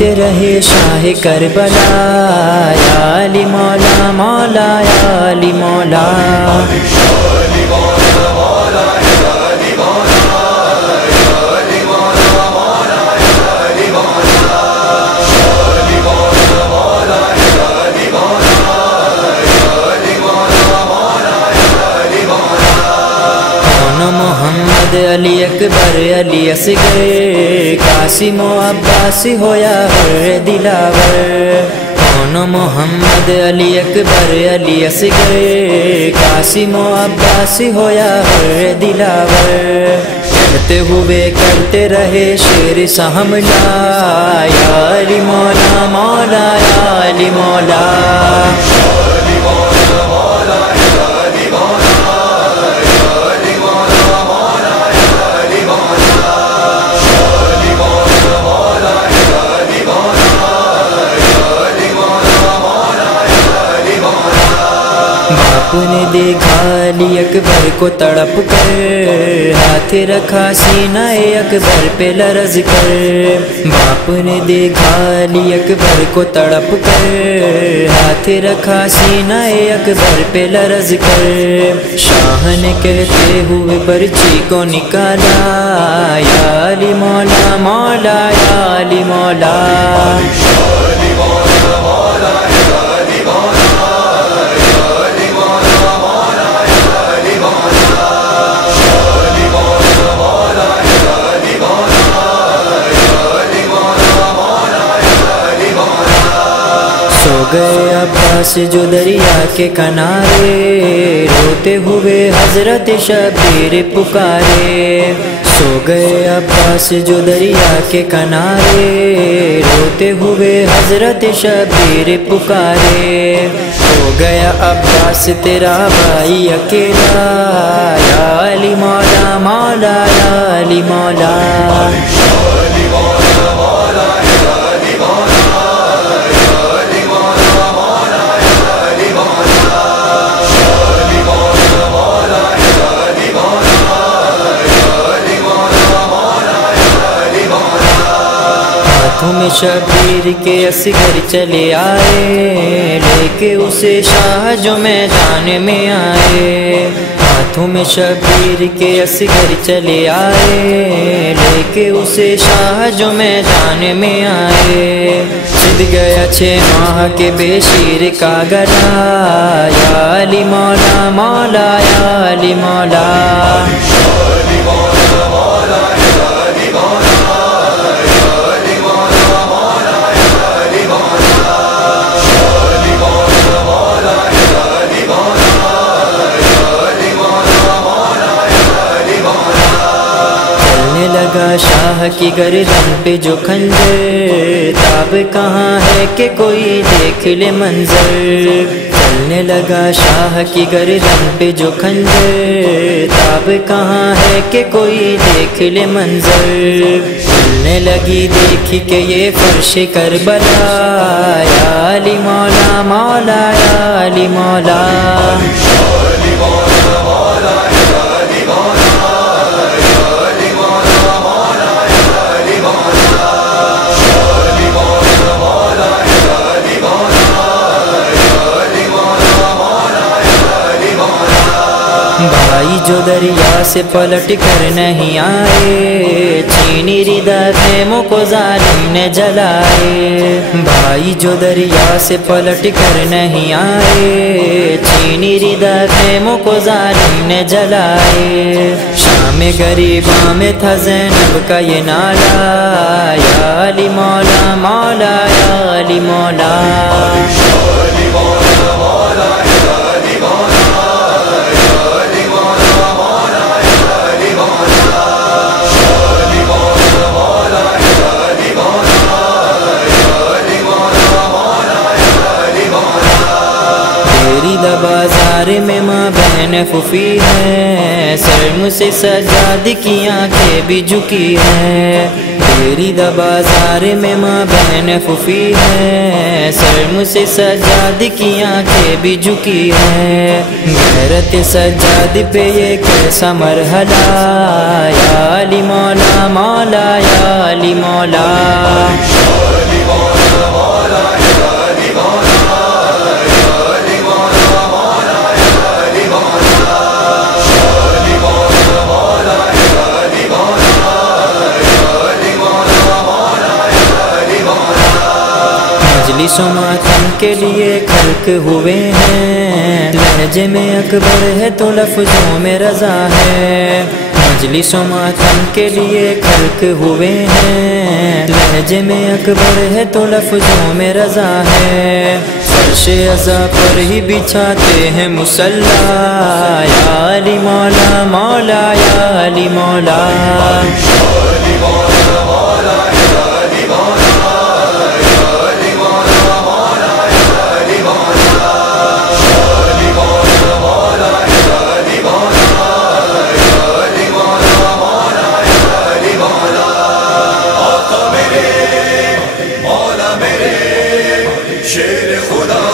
گاتے رہے شاہ کربلا، یا علی مولا مولا یا علی مولا۔ محمد علی اکبر علی اصغر، قاسم و عباس ہویا ہر دلاور۔ کون محمد علی اکبر علی اصغر، قاسم و عباس ہویا ہر دلاور۔ کرتے ہوئے کرتے رہے شیر سے حملہ، یا علی مولا مولا یا علی مولا۔ باپ نے دیکھا علی اکبر کو تڑپ کر، ہاتھ رکھا سینہ اکبر پہ لرز کر۔ باپ نے دیکھا علی اکبر کو تڑپ کر، ہاتھ رکھا سینہ اکبر پہ لرز کر۔ شاہ نے کہتے ہوئے برچی کو نکالا، یا علی مولا مولا یا علی مولا۔ سو گئے عباس جو دریا کے کنارے، روتے ہوئے حضرت شبیر پکارے۔ سو گئے عباس جو دریا کے کنارے، روتے ہوئے حضرت شبیر پکارے۔ ہو گیا عباس تیرا بھائی اکیلا، یا علی مولا مولا یا علی مولا۔ ہاتھوں میں شبیر کے اصغر چلے آئے، لے کے اسے شاہ جو میدان میں آئے۔ ہاتھوں میں شبیر کے اصغر چلے آئے، لے کے اسے شاہ جو میدان میں آئے۔ سد گیا 6 ماہ کے بے شیر کا گلا، یا علی مولا مولا یا علی مولا۔ لگا شاہ کی گردن پہ جو خنجر، تاب کہاں ہے کہ کوئی دیکھ لے منظر۔ چلنے لگا شاہ کی گردن پہ جو خنجر، تاب کہاں ہے کہ کوئی دیکھ لے منظر۔ چلنے لگی دیکھی کہ یہ فرش کربلا، یا علی مولا مولا یا علی مولا۔ بھائی جو دریا سے پلٹ کر نہیں آئے، چینی ردا خیموں کو ظالم نے جلائے۔ بھائی جو دریا سے پلٹ کر نہیں آئے، چینی ردا خیموں کو ظالم نے جلائے۔ شام غریباں میں تھا زینب کا یہ نالا، یا علی مولا مولا یا علی مولا۔ بازار میں ماں بہن پھوپھی ہے، سر سے سجاد کی آنکھیں بھی جھکی ہے۔ میری دا بازار میں ماں بہن پھوپھی ہے، سر سے سجاد کی آنکھیں بھی جھکی ہے۔ غیرت سجاد پہ یہ کیسا مرحلہ، یا علی مولا مولا یا علی مولا۔ مجلس و ماتم کے لیے خلق ہوئے ہیں، لہجے میں اکبر ہے تو لفظوں میں رضا ہے، مجلس و ماتم کے لیے خلق ہوئے ہیں، لہجے میں اکبر ہے تو لفظوں میں رضا ہے، فرش عزا پر ہی بچھاتے ہیں مصلی، یا علی مولا مولا یا علی مولا، شیر خدا